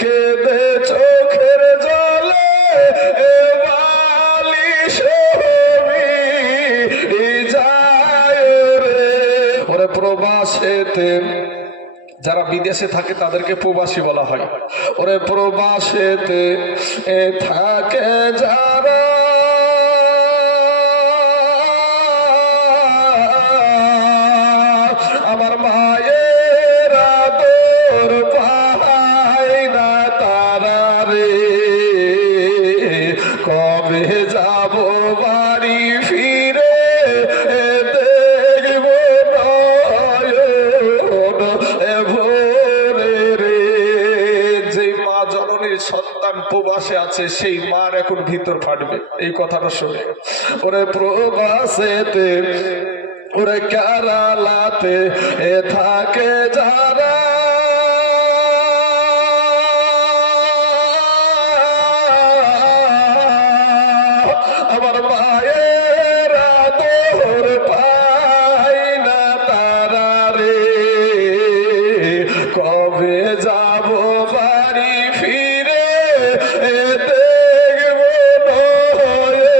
কেঁদে চোখের জলে বালিশ যায় রে। ওরে প্রবাসেতে যারা বিদেশে থাকে তাদেরকে প্রবাসী বলা হয়। ওরে প্রবাসেতে থাকে যারা আমার মায়ের আদর পায় না তারা রে। কবে যাব বাড়ি ফিরে দেখব ভোরে রে। যে মা জননীর সন্তান প্রবাসে আছে সেই মার এখন ভিতর ফাটবে এই কথাটা শুনে। ওরে প্রবাসেতে ওরে কেরালাতে থাকে যারা আমার মায়ের আদর পায় না তারা রে। কবে যাব বাড়ি ফিরে দেখব ভোরে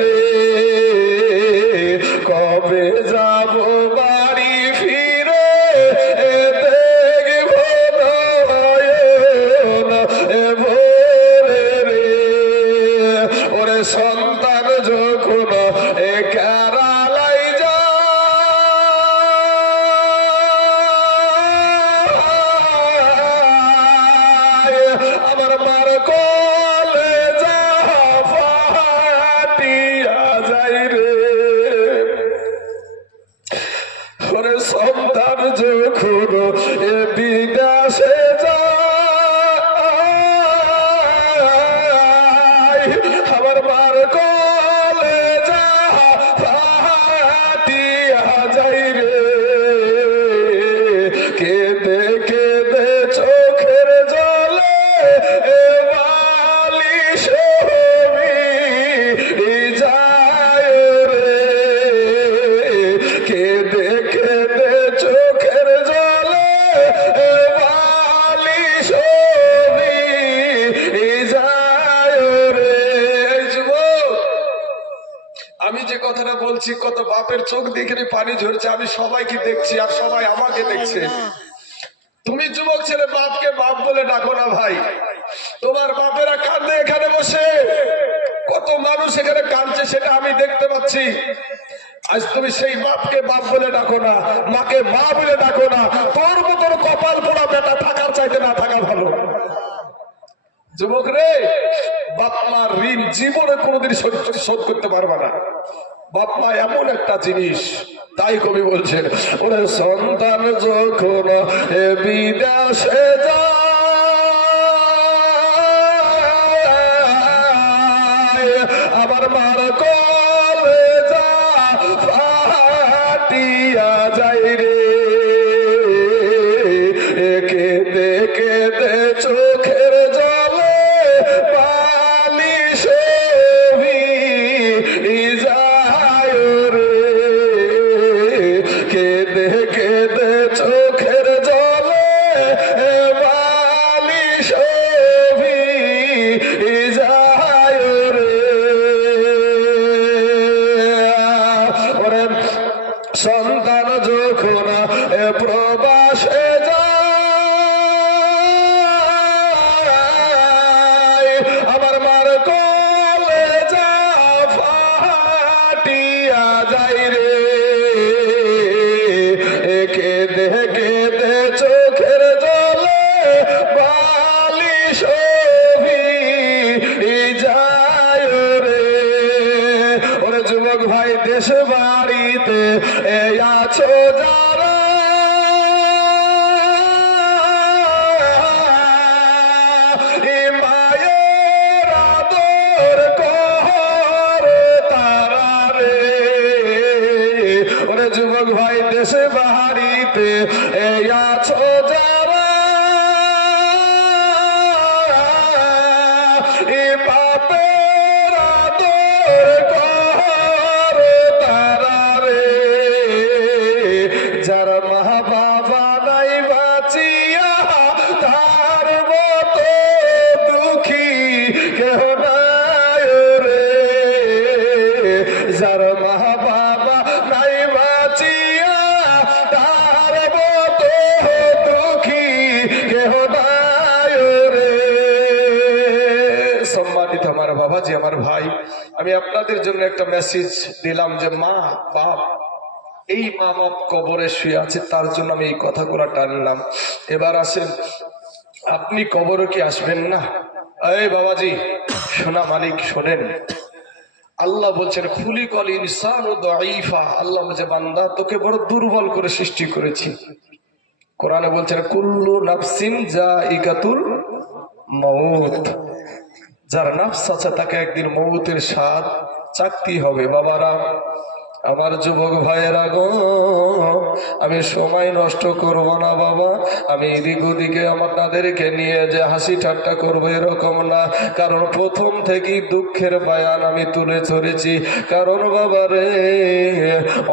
রে। কবে যাব বাড়ি ফিরে দেখব ভোরে রে। ওরে সন্তান যখন কেরালাই যায় আমার মার কোলে যা ফাটিয়া যায় রে। ওরে সন্তান যখন বিদেশে যায় আমার মার কোলে যা ফাটিয়া যায় রে। কেঁদে কেঁদে চোখের জলে বালিশ যায় রে। কেঁদে কেঁদে চোখের জলে বালিশ যায় রে। আমি যে কথাটা বলছি কত বাপের চোখ দেখে পানি ঝরছে। আমি সবাইকে দেখছি আর সবাই আমাকে দেখছে। তুমি যুবক ছেলে বাপকে বাপ বলে ডাকো না ভাই। তোমার বাপেরা কাঁদে এখানে বসে, কত মানুষ এখানে কাঁদছে সেটা আমি দেখতে পাচ্ছি। আজ তুমি সেই বাপকে বাপ বলে ডাকো না, মাকে মা বলে ডাকো না। তোর মতন কপাল পোড়া বেটা থাকার চাইতে না থাকা ভালো। যুবক রে, বাপ মার ঋণ জীবনে কোনোদিন শোধ করতে পারবা না। বাপ মা এমন একটা জিনিস, তাই কবি বলছেন ওরে সন্তান যখন বিদেশে যায় আমার মার কোলে যা ফাটিয়া যায় রে। কেঁদে কেঁদে চোখের জলে বালিশ যায় রে। কেঁদে কেঁদে চোখের জলে বাবাজি আমার ভাই, আমি আপনাদের জন্য একটা মেসেজ দিলাম যে মা বাপ, এই মা বাপ কবরে শুয়ে আছে, তার জন্য আমি এই কথাগুলো টানলাম। এবার আসেন, আপনি কবরে কি আসবেন না? এই বাবাজি সোনা মানিক শোনেন, আল্লাহ বলছেন খুলিকাল ইনসানু দাঈফা, আল্লাহ বলছে বান্দা তোকে বড় দুর্বল করে সৃষ্টি করেছি। কোরআনে বলছেন কুল্লু নাফসিন যায়িকাতুল মাউত, যার নাফস আছে তাকে একদিন মৌতের স্বাদ চাকতি হবে। বাবারা আমার যুবক ভাইয়েরা গো, আমি সময় নষ্ট করব না বাবা, আমি এদিক ওদিকে আপনাদেরকে নিয়ে যে হাসি ঠাট্টা করবো এরকম না, কারণ প্রথম থেকেই দুঃখের বায়ান আমি তুলে ধরেছি। কারণ বাবা রে,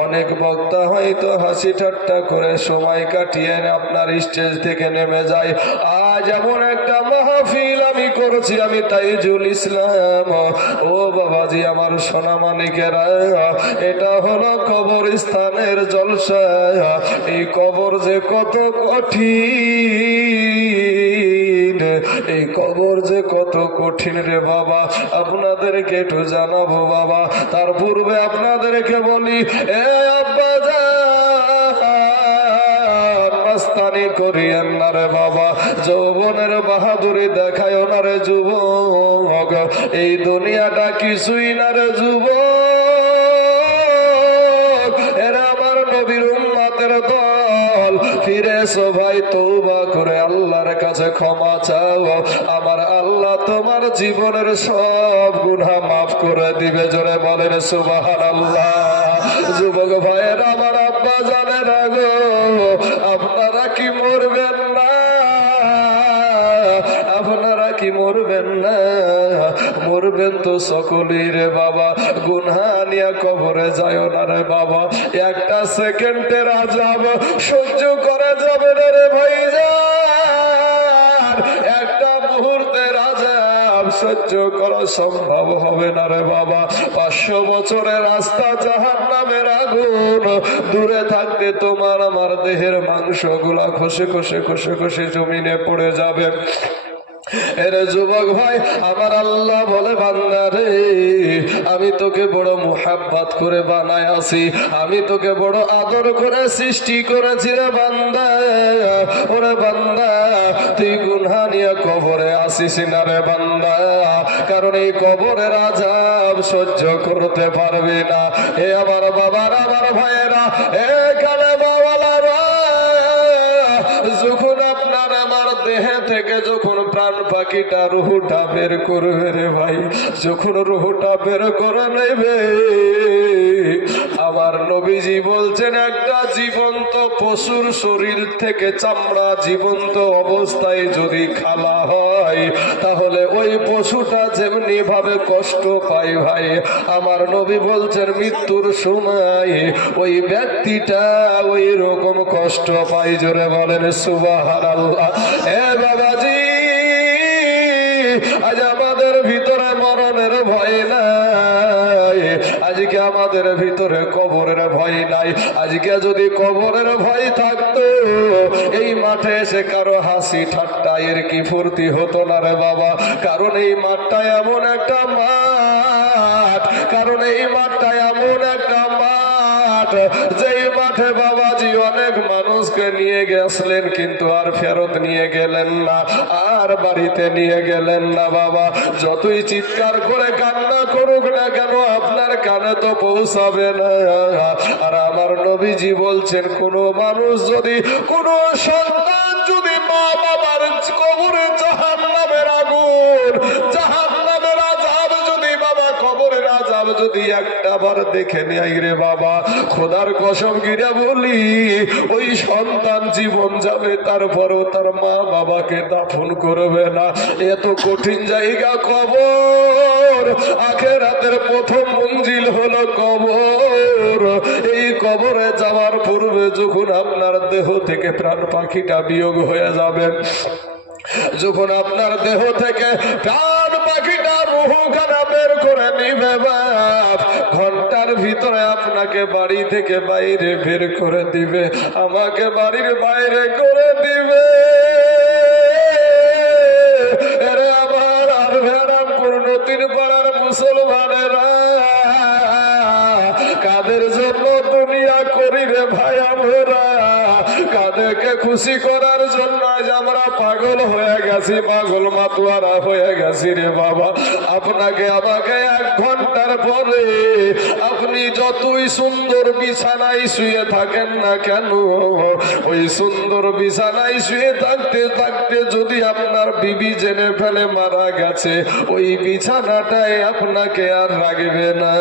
অনেক বক্তা হয়তো হাসি ঠাট্টা করে সময় কাটিয়ে আপনার স্টেজ থেকে নেমে যায়। আজ এমন একটা মাহফিল আমি করছি, আমি তাইজুল ইসলাম, ও বাবাজি আমার সোনা মানিকেরা, এটা হলো কবরস্থানের জলসা। এই কবর যে কত কঠিন, এই কবর যে কত কঠিন রে বাবা, আপনাদেরকে একটু জানাবো বাবা। তার পূর্বে আপনাদেরকে বলি, এ আব্বা মাস্তানি করিয়েন না রে বাবা, যৌবনের বাহাদুরি দেখায় না রে যুবক, এই দুনিয়াটা কিছুই না রে যুবক। এরা আমার নবীর উম্মতের দল, ফিরে এসো ভাই, তওবা করে আল্লাহর কাছে ক্ষমা চাও, আমার আল্লাহ তোমার জীবনের সব গুনাহ মাফ করে দিবে। জোরে বলেন সুবহানাল্লাহ। যুবক ভাইয়েরা আমার, আব্বা জানেন না গো, আপনারা কি মরবেন না? আপনারা কি মরবেন না? মরবেন তো সকলেই রে বাবা, গুনাহ নিয়ে কবরে যায় না রে বাবা। একটা সেকেন্ডের আযাব সহ্য করা যাবে না রে ভাইজান, একটা মুহূর্তের আযাব সহ্য করা সম্ভব হবে না রে বাবা। 500 বছরের রাস্তা জাহান্নামের আগুন, দূরে থাকতে তোমার আমার দেহের মাংসগুলা খসে খসে খসে খসে জমিনে পড়ে যাবে। এরে যুবক ভাই আমার, আল্লাহ বলে বান্দা রে, আমি তোকে বড় মুহাব্বত করে বানায় আছি, আমি তোকে বড় আদর করে সৃষ্টি করেছি রে বান্দা। ওরে বান্দা, তুই গুনাহ নিয়ে কবরে আসিস না রে বান্দা, কারণ এই কবরের আযাব সহ্য করতে পারবি না। এ আমার বাবারা, আমার ভাইয়েরা, এখানে বাবালারা, যখন আপনার আমার দেহে থেকে যখন প্রাণ পাখিটা রুহুটা বের করবে রে ভাই, যখন রুহুটা বের করে নেবে, আমার নবীজি বলছেন একটা জীবন্ত পশুর শরীর থেকে চামড়া জীবন্ত অবস্থায় যদি খালা হয়, তাহলে ওই পশুটা যেমনি ভাবে কষ্ট পায় ভাই, আমার নবী বলছেন মৃত্যুর সময় ওই ব্যক্তিটা ওই রকম কষ্ট পায়। জোরে বলেন সুবহানাল্লাহ। এ বাবাজি, আজ আমাদের ভিতরে মরণের ভয় নাই, আজকে আমাদের ভিতরে কবরের ভয় নাই। আজকে যদি কবরের ভয় থাকতো, এই মাঠে এসে কারো হাসি ঠাট্টা এর কি ফুর্তি হতো না রে বাবা। কারণ এই মাঠটা এমন একটা মাঠ, কারণ এই মাঠটা এমন একটা মাঠ, যেই মাঠে বাবাজি অনেক মানুষকে নিয়ে গেছিলেন, কিন্তু আর ফেরত নিয়ে গেলেন না, আর বাড়িতে নিয়ে গেলেন না বাবা। যতই চিৎকার করে কান্না করুক না কেন, আপনার কানে তো পৌঁছাবে না। আর আমার নবীজি বলছেন, কোন মানুষ যদি, কোন সন্তান যদি মা বাবার কবরে জাহান্নামের আগুন, জাহান্নামের আযাব যদি বাবা, কবরের আযাব যদি একটা বার দেখে নেয় রে বাবা, খোদার কসম গিরা বলি, ওই সন্তান জীবন যাবে, তারপরও তার মা বাবাকে দাফন করবে না। এত কঠিন জায়গা কবর, আখিরাতের প্রথম মঞ্জিল হলো কবর। এই কবরে যাওয়ার পূর্বে যখন আপনার দেহ থেকে প্রাণ পাখিটা বিয়োগ হয়ে যাবে, যখন আপনার দেহ থেকে প্রাণ পাখিটা রূহখানা বের করে নিবে বাপ, ঘন্টার ভিতরে আপনাকে বাড়ি থেকে বাইরে বের করে দিবে, আমাকে বাড়ির বাইরে করে দিবে। এরে আমার আর ভেড়ামপুর নতুন পাড়ার খুশি করার জন্য আজ আমরা পাগল হয়ে গেছি, পাগল মাতুয়ারা হয়ে গেছি রে বাবা। আপনাকে আমাকে 1 ঘন্টার পরে আপনি যতই সুন্দর বিছানায় শুয়ে থাকেন না কেন, ওই সুন্দর বিছানায় শুয়ে থাকতে থাকতে যদি আপনার বিবি জেনে ফেলে মারা গেছে, ওই বিছানাটাই আপনাকে আর রাখবে না,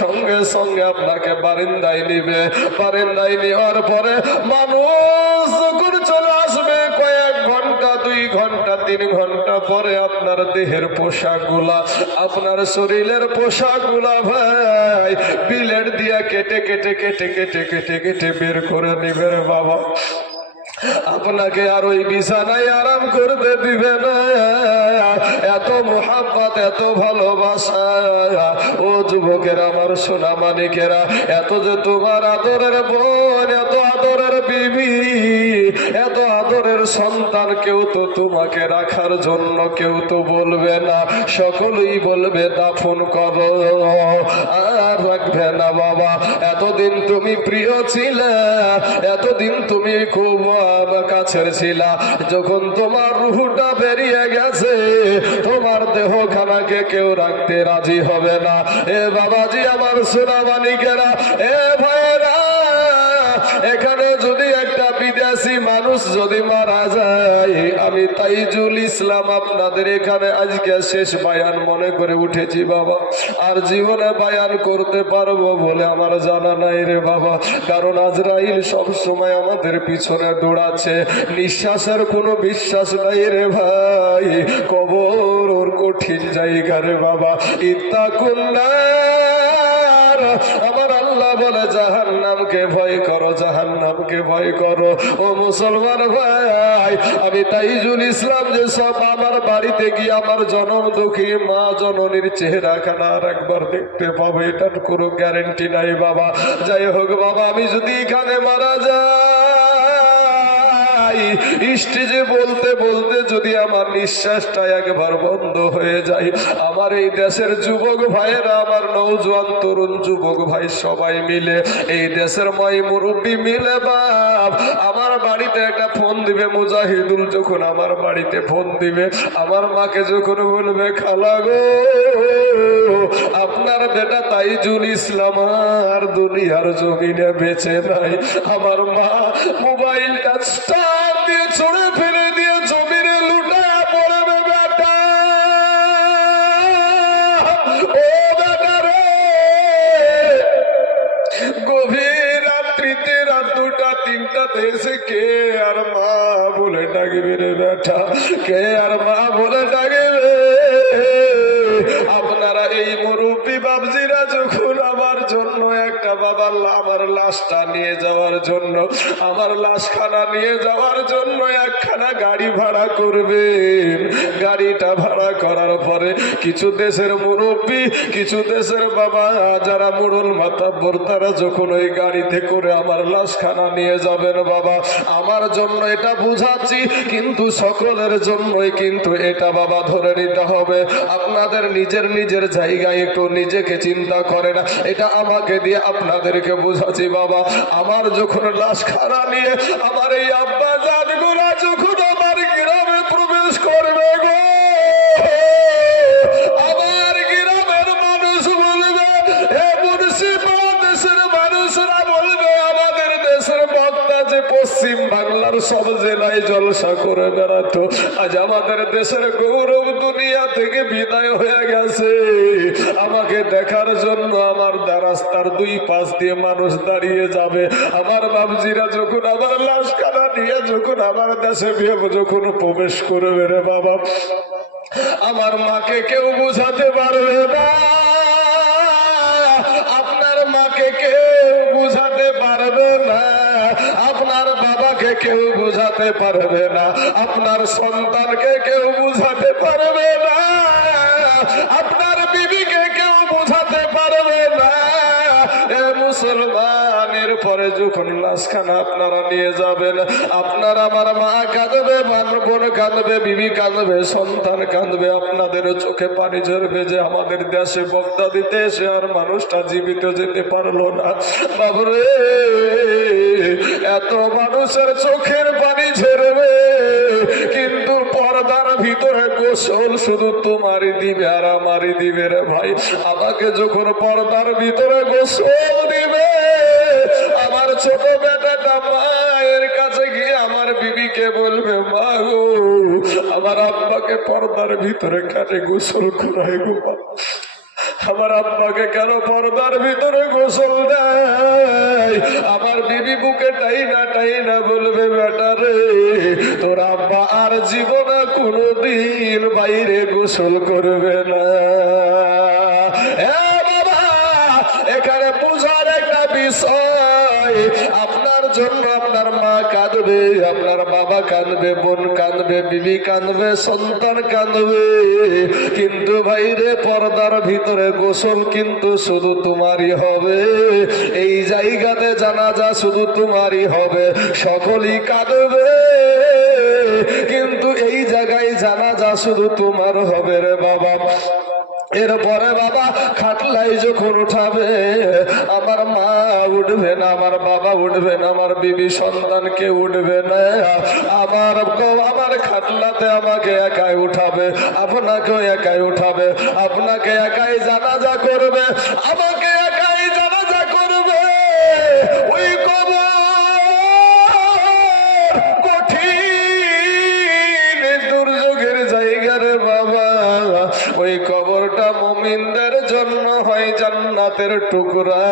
সঙ্গে সঙ্গে আপনাকে বারিন্দায় নিবে। বারিন্দায় নেওয়ার পরে মানুষ যখন চলে আসবে কয়েক ঘন্টা, 2 ঘন্টা 3 ঘন্টা পরে আপনার দেহের পোশাক গুলা, আপনার শরীরের পোশাক গুলা ভাই বিলেট দিয়া কেটে কেটে কেটে কেটে কেটে কেটে বের করে নিবে রে বাবা। আপনাকে আর ওই বিছানায় আরাম করতে দিবে না। এত মোহাব্বত, এত ভালোবাসা। ও যুবকেরা, আমার সোনা মানিকেরা, এত যে তোমার আদরের বোন, এত আদরের বিবি, এত আদরের সন্তান, কেউ তো তোমাকে রাখার জন্য কেউ তো বলবে না, সকলেই বলবে দাফন করো, আর রাখবে না বাবা। এতদিন তুমি প্রিয় ছিলে, এতদিন তুমি খুব কাছের ছিলা, যখন তোমার রুহটা বেরিয়ে গেছে, তোমার দেহ খানাকে কেউ রাখতে রাজি হবে না। এ বাবাজি, আমার সোনা মানিকেরা, এ ভাইরা, এখানে যদি একটা বিদেশি মানুষ যদি মারা যায়, আমি তাইজুল ইসলাম আপনাদের এখানে আজকে শেষ বায়ান মনে করে উঠেছি বাবা। আর জীবনে বায়ান করতে পারবো বলে আমার জানা নাই রে বাবা, কারণ আজরাইল সব সময় আমাদের পিছনে দৌড়াচ্ছে, নিঃশ্বাসের কোনো বিশ্বাস নাই রে ভাই। কবর ওর কঠিন জায়গা রে বাবা। ইত্তাকুন্নার, আমার আল্লাহ বলে জাহান্নামকে ভয় করো, জাহান্নামকে ভয় করো। ও মুসলমান ভাই, আমি তাইজুল ইসলাম যে সব আমার বাড়িতে গিয়ে আমার জনম দুঃখী মা জননীর চেহারাখানা আর একবার দেখতে পাবো, এটার কোনো গ্যারেন্টি নাই বাবা। যাই হোক বাবা, আমি যদি এখানে মারা যাই, স্টেজে বলতে বলতে যদি আমার নিঃশ্বাসটা একবার বন্ধ হয়ে যায়, আমার এই দেশের যুবক ভাইয়েরা, আমার নৌজওয়ান তরুণ যুবক ভাই সবাই মিলে, এই দেশের মাই মুরব্বী মিলে বাপ আমার বাড়িতে একটা ফোন দিবে। মুজাহিদুল যখন আমার বাড়িতে ফোন দিবে, আমার মাকে যখন বলবে, খালা গো, আপনার বেটা তাইজুল ইসলাম আর দুনিয়ার জমিনে বেঁচে নাই, আমার মা মোবাইলটা স্টার দিয়ে ছড়ে ফেলে দিয়ে জমিনে লুটায় পড়বে, বেটা ও বেটা রে। গভীর রাত্রিতে, রাত 2টা 3টাতে এসে কে আর মা বলে ডাকবে রে বেটা, কে আর মা বলে ডাকবে। আপনারা এই মুরব্বী বাবজিরা যখন আমার জন্য একটা বাবার আমার লাশটা নিয়ে যাওয়ার জন্য, আমার লাশখানা নিয়ে যাওয়ার জন্য একখানা গাড়ি ভাড়া করবেন, গাড়িটা ভাড়া করার পরে কিছু দেশের মুরব্বী, কিছু দেশের বাবা যারা মুরল মাতাব্বর, তারা যখন ওই গাড়িতে করে আমার লাশখানা নিয়ে যাবেন বাবা, আমার জন্য এটা বুঝাচ্ছি, কিন্তু সকলের জন্যই কিন্তু এটা বাবা ধরে নিতে হবে। আপনাদের নিজের নিজের জায়গায় একটু নিজেকে চিন্তা করে না, এটা আমাকে দিয়ে আপনাদেরকে বুঝাচ্ছি বাবা। আমার যখন লাশখানা নিয়ে আমার এই আব্বা জানগুলা যখন আমার গ্রামে প্রবেশ করবে গো, আমার গ্রামের মানুষ বলবে, হে মুর্শিদা, দেশের মানুষরা বলবে, আমাদের দেশের বক্তা যে পশ্চিম বাংলার সব জেলায় জলসা করে বেড়াতো, আজ আমাদের দেশের গৌরব দুনিয়া থেকে বিদায় হয়ে গেছে। আমাকে দেখার জন্য আমার রাস্তার 2 পাশ দিয়ে মানুষ দাঁড়িয়ে যাবে। আমার বাবজিরা যখন আমার লাশখানা নিয়ে যখন আমার দেশে যখন প্রবেশ করবে রে বাবা, আমার মাকে কেউ বুঝাতে পারবে না, আপনার মাকে কেউ বুঝাতে পারবে না, আপনার বাবাকে কেউ বুঝাতে পারবে না, আপনার সন্তানকে কেউ বুঝাতে পারবে না, আপনার বিবিকে কেউ বুঝাতে পারবে না। এ মুসলমানের পরে যখন এখন লাশখানা আপনারা নিয়ে যাবেন। আপনার আমার মা কাঁদবে, বোন কাঁদবে, বিবি কাঁদবে, সন্তান কাঁদবে, আপনাদের চোখে পানি ঝরবে যে আমাদের দেশে বক্তা দিতে এসে আর মানুষটা জীবিত যেতে পারলো না। বাবরে, এত মানুষের চোখের পানি ঝরবে, কিন্তু পর্দার ভিতরে গোসল শুধু তোমারই দিবে আর আমারই দিবে রে ভাই। আমাকে যখন পর্দার ভিতরে গোসল দিবে, আমার ছোট বেটাটা মায়ের কাছে গিয়ে আমার বিবিকে বলবে, মা গো, আমার আব্বাকে পর্দার ভিতরে কাটে গোসল করাই গো, আমার আব্বাকে কেন পর্দার ভিতরে গোসল দেয়। আমার বিবি বুকে টাইনা বলবে, বেটা রে, তোর আব্বা আর জীবনে কোনোদিন বাইরে গোসল করবে না। বাবা, এখানে বুঝার একটা বিষয়, আপনার জন্য আপনার মা কাঁদবে, আপনার বাবা কাঁদবে, বোন কাঁদবে, বিবি কাঁদবে, সন্তান কাঁদবে, কিন্তু ভাইরে পর্দার ভিতরে গোসল কিন্তু শুধু তোমারই হবে। এই জায়গাতে জানাজা শুধু তোমারই হবে, সকলেই কাঁদবে, কিন্তু এই জায়গায় জানাজা শুধু তোমার হবে রে বাবা। এরপরে বাবা খাটলাই যখন উঠাবে, আমার মা উঠবে না, আমার বাবা উঠবে না, আমার বিবি সন্তান কে উঠবে না। আমার খাটলাতে আমাকে একাই উঠাবে, আপনাকেও একাই উঠাবে, আপনাকে একাই জানাজা করবে, আমাকে একাই জানাজা করবে। ওই কবর কঠিন দুর্যোগের জায়গা রে বাবা। ওই কবরটা মুমিনদের জন্য হয় জান্নাতের টুকরা,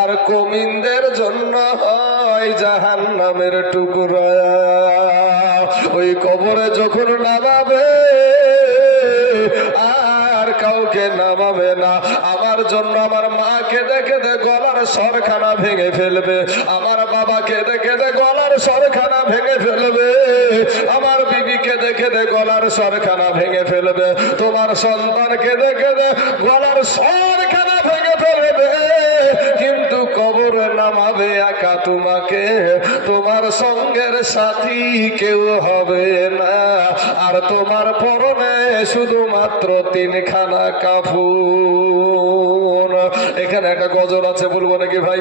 আর কমিনদের জন্য হয় জাহান্নামের টুকরা। ওই কবরে যখন নামাবে আর কাউকে নামাবে না। আমার জন্য আমার মাকে দেখে দে গলার সরখানা ভেঙে ফেলবে, আমার বাবাকে দেখে দে গলার সরখানা ভেঙে ফেলবে, আমার বিবিকে দেখে দে গলার সরখানা ভেঙে ফেলবে, তোমার সন্তানকে দেখে দে গলার সরখানা ভেঙে ফেলবে, কিন্তু কবরে নামাবে একা তোমাকে, তোমার সঙ্গের সাথী কেউ হবে না। আর তোমার পরনে শুধুমাত্র 3খানা কাপড়। এখানে একটা গজল আছে, বলবো নাকি ভাই?